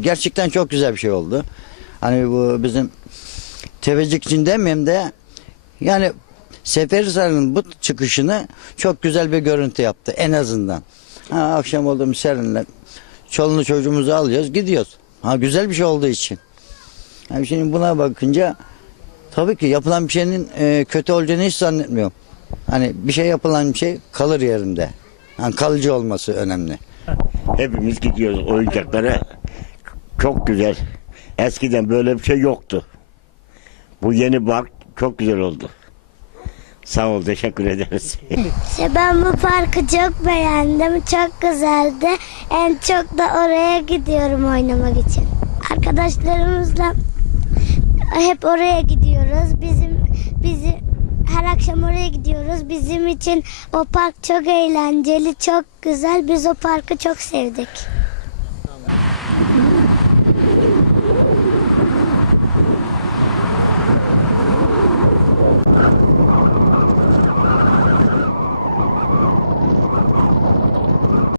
Gerçekten çok güzel bir şey oldu. Hani bu bizim Tepecik için demeyeyim de yani Seferihisar'ın bu çıkışını çok güzel bir görüntü yaptı en azından. Ha, akşam oldu serinle çoluğunu çocuğumuzu alıyoruz gidiyoruz. Ha, güzel bir şey olduğu için. Yani şimdi buna bakınca tabii ki yapılan bir şeyin e, kötü olacağını hiç zannetmiyorum. Hani bir şey yapılan bir şey kalır yerinde. Yani kalıcı olması önemli. Hepimiz gidiyoruz oyuncaklara. Çok güzel. Eskiden böyle bir şey yoktu. Bu yeni park çok güzel oldu. Sağ ol, teşekkür ederiz. Ben bu parkı çok beğendim. Çok güzeldi. En çok da oraya gidiyorum oynamak için. Arkadaşlarımızla hep oraya gidiyoruz. Bizim bizi her akşam oraya gidiyoruz. Bizim için o park çok eğlenceli, çok güzel. Biz o parkı çok sevdik.